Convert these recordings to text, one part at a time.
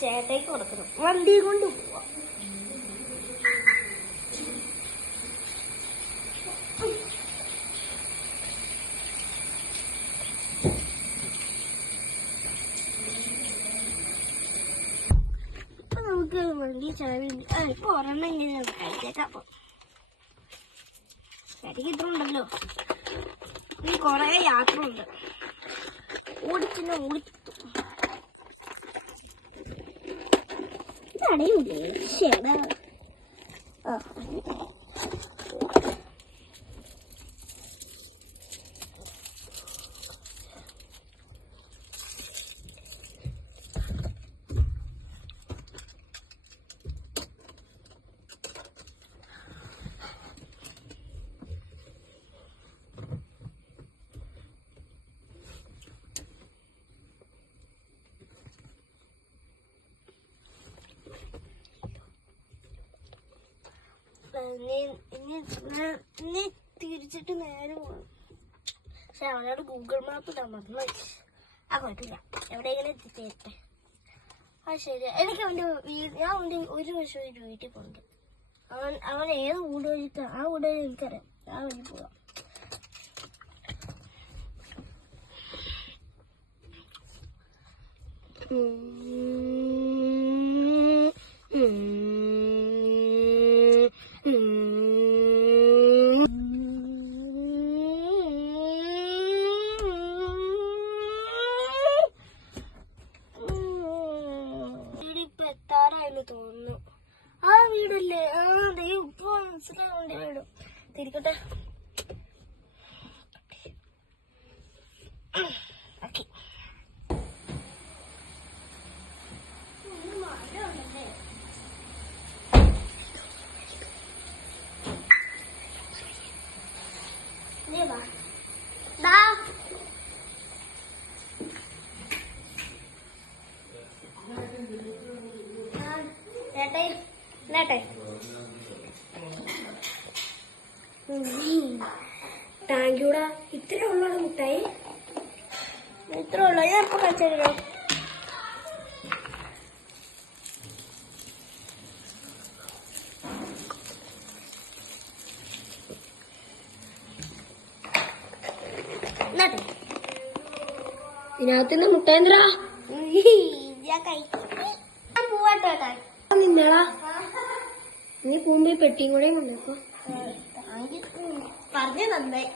ചേട്ടയ്ക്ക് കൊടുക്കണം. വണ്ടി കൊണ്ട് പോവാം. ഇപ്പൊ നമുക്ക് വണ്ടി ചാവി ഇപ്പൊ ഒരെണ്ണം ഇങ്ങനെ കഴിച്ചേക്കാം. ചേട്ടയ്ക്ക് ഇത്ര ഉണ്ടല്ലോ. ഇനി കൊറേ യാത്ര ഉണ്ട്. ഓടിച്ചില്ല ഓടിച്ചു അടയൂലേ ശേടാ. ഇനി തിരിച്ചിട്ട് നേരെ പോകണം. പക്ഷെ അവനോട് ഗൂഗിൾ മാപ്പ് ഇടാൻ മറന്നു. ആ കുഴപ്പമില്ല, എവിടെയെങ്കിലും എത്തിച്ചേരട്ടെ. ആ ശരി. എനിക്ക് അവൻ്റെ ഞാൻ അവൻ്റെ ഒരു വർഷം വീട്ടിൽ പോകുന്നുണ്ട്. അവൻ ഏത് വീട് വഴിക്കാ ആ വീട് വഴി എനിക്കറിയാം. ആ വഴി പോവാം. എത്താറായെന്ന് തോന്നുന്നു. ആ വീടല്ലേ? ആ ദൈവം ഇപ്പൊ മനസ്സിലാവുണ്ട് വീട്. തിരിക്കട്ടെ. ഓക്കെ. താങ്ക് യൂടാ. ഇത്ര ഉള്ളോ മുട്ടായി? ഇത്ര ഉള്ളോ? ഞാൻ ഇപ്പൊ കഴിച്ചോ. ഇതിനകത്തുനിന്ന് മുട്ടേന്ദ്രാ നിന്നടാ. നീ പോകുമ്പോ പെട്ടിയും കൂടെ കൊണ്ടേക്കോ. പറഞ്ഞു നന്നായി.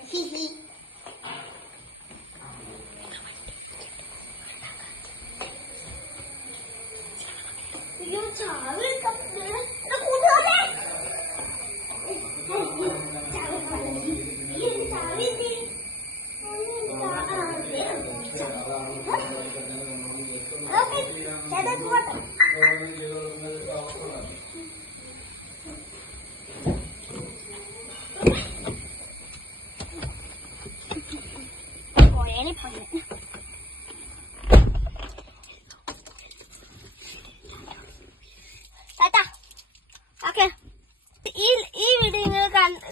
ഈ വീഡിയോ നിങ്ങൾ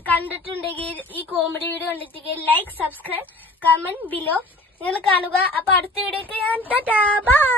കണ്ടിട്ടുണ്ടെങ്കിൽ, ഈ കോമഡി വീഡിയോ കണ്ടിട്ടുണ്ടെങ്കിൽ ലൈക്ക്, സബ്സ്ക്രൈബ്, കമന്റ് ബിലോ നിങ്ങൾ കാണുക. അപ്പൊ അടുത്ത വീഡിയോക്ക് ഞാൻ ടാറ്റാ ബൈ.